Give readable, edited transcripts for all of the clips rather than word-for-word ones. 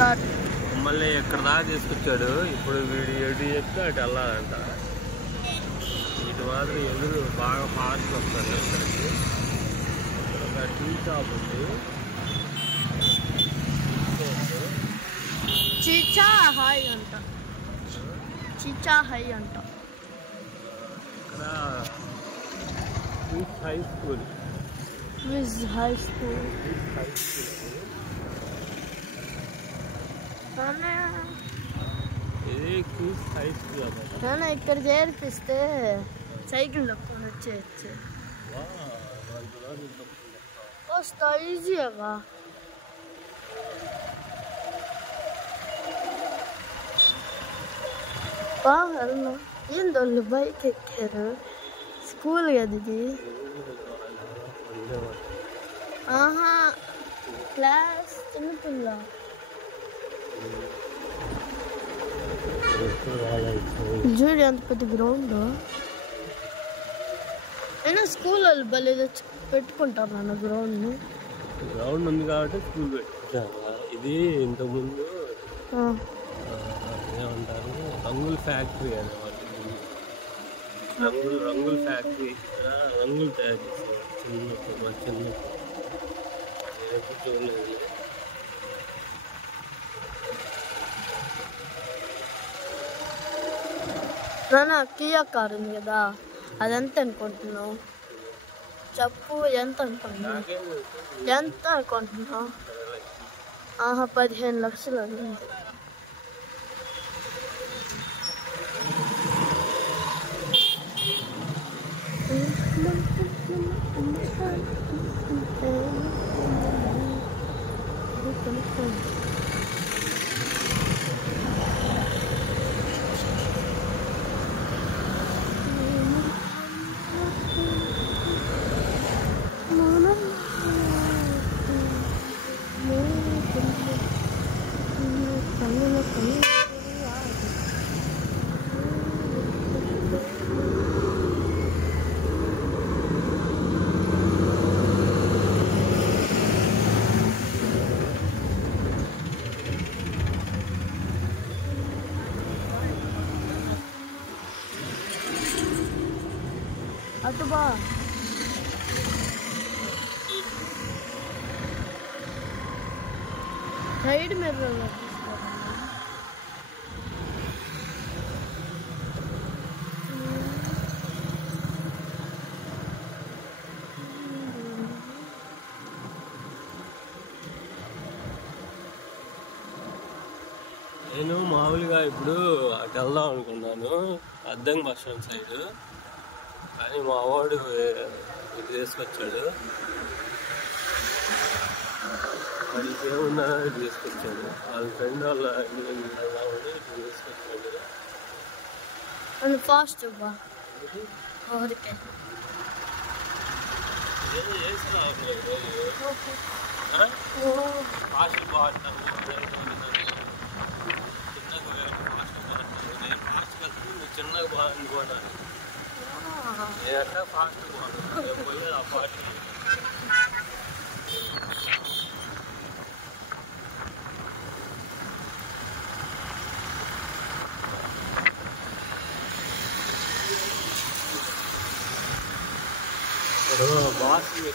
మమ్మల్ని ఎక్కడ దాకా తీసుకొచ్చాడు. ఇప్పుడు వీడు ఎటు చెప్తే అటు వెళ్ళాలంట. ఇటు మాత్రం ఎదురు బాగా ఫాస్ట్ వస్తారు. ఇక్కడికి ఒక టీ షాప్ ఉంది. చీచా హై అంట. చీచా హై అంట. ఇక్కడ హై స్కూల్. High school. ఇది క్యూస్ హై స్కూల్ అన్నమాట. నాన్న ఇక్కడ చేర్పిస్తే సైకిల్ తక్కువ వచ్చేయచ్చు. వస్తా ఈజీగా. వెళ్దాం. ఏందోళ్ళు బైక్ ఎక్కారు. స్కూల్ కదా ఇది. ఆహా క్లాస్ చిన్నపిల్ల. చూడు ఎంత పెద్ద గ్రౌండ్. అయినా స్కూల్ వాళ్ళు భలే పెట్టుకుంటారు నాన్న గ్రౌండ్. గ్రౌండ్ ఉంది కాబట్టి స్కూల్ పెట్టుకుంటారు. ఇది ఇంతకుముందు ఏమంటారు రంగుల ఫ్యాక్టరీ అన్నమాట. రంగుల ఫ్యాక్టరీ. రంగులు తయారు చేసేవారు చిన్న చూడలేదు. నాన్న కియా కార్ ఉంది కదా, అది ఎంత అనుకుంటున్నావు చెప్పు. ఎంత అనుకుంటున్నావు? ఎంత అనుకుంటున్నావు? 15 లక్షలు ఉంది. అటు బా. సైడ్ మిర్రర్ నేను మామూలుగా ఇప్పుడు అటు వెళ్దాం అనుకున్నాను, అద్దం బస్ స్టాండ్ సైడ్. కానీ మా వాడు ఇది తీసుకొచ్చాడు. వాడికి ఏమున్నా ఇది తీసుకొచ్చాడు. వాళ్ళ ఫ్రెండ్ వాళ్ళ వెళ్దామని ఇది తీసుకొచ్చాడు. ఫాస్ట్ బా. ఏదో చేసి ఫాస్ట్ బాగుంటాను. చిన్నగా ఫాస్ట్ వెళ్తాను, చిన్నగా బాగా అనుకోవడానికి. నేను ఫాస్ట్ బాగుంటుంది పోయేది ఆ ఫాస్ట్. బాస్ని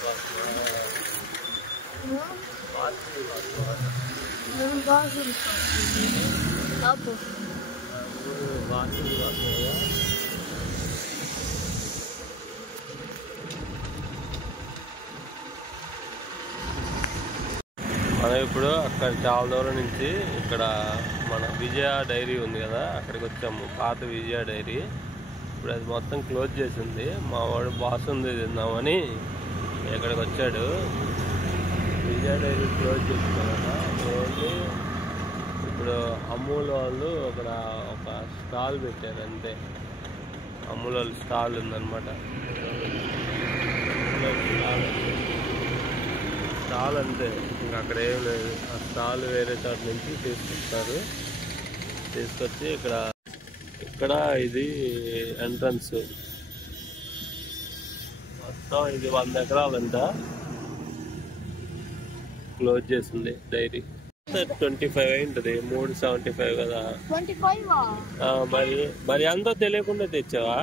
మనం ఇప్పుడు అక్కడ చాలా దూరం నుంచి ఇక్కడ మన విజయ డైరీ ఉంది కదా, అక్కడికి వచ్చాము. పాత విజయ డైరీ. ఇప్పుడు అది మొత్తం క్లోజ్ చేసింది. మా వాడు బాస్ ఉంది తిందామని ఇక్కడికి వచ్చాడు. విజయ డైరీ క్లోజ్ చేసింది కదా. ఇప్పుడు అమూల్ వాళ్ళు అక్కడ ఒక స్టాల్ పెట్టారు అంతే. అమూల్ వాళ్ళు స్టాల్ ఉందన్నమాట. స్టాల్ అంతే, ఇంకా అక్కడ ఏం లేదు. ఆ స్టాల్ వేరే చోట నుంచి తీసుకొస్తారు. తీసుకొచ్చి ఇక్కడ ఇది ఎంట్రన్స్. మొత్తం ఇది 100 ఎకరాలంట. క్లోజ్ చేసింది డైరీ. 25 అయింటది, 375 కదా. 25 మరి మరి అంతా తెలియకుండా తెచ్చావా?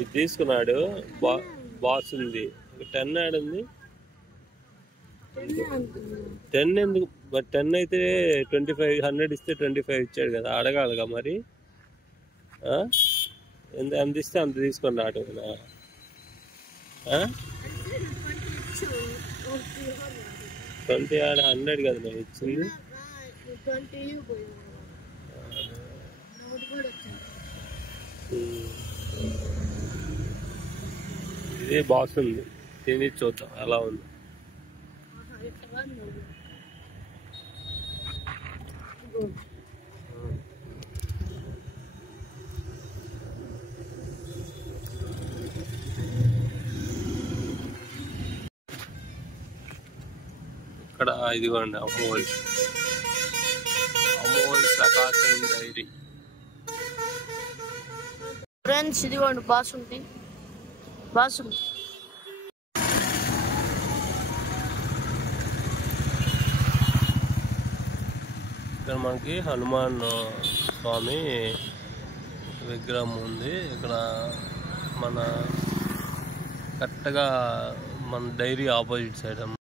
ఇది తీసుకున్నాడు బాస్ ఉంది. 10 ఆడుంది. 10 ఎందుకు మరి? 10 అయితే 25, 100 ఇస్తే 25 ఇచ్చాడు కదా, అడగాలిగా మరి. ఎంత ఇస్తే అంత తీసుకొని రావటమేనా? 20 ఆడ 100 కదా నేను ఇచ్చింది. ఇదే బాస్ ఉంది, తిని చూద్దాం ఎలా ఉంది. ఇక్కడ ఇదిగోండి అమూల్ ప్రకాశం డైరీ. ఫ్రెండ్స్ ఇదిగోండి బాసుంది. ఇక్కడ మనకి హనుమాన్ స్వామి విగ్రహం ఉంది. ఇక్కడ మన కరెక్ట్గా మన డైరీ ఆపోజిట్ సైడ్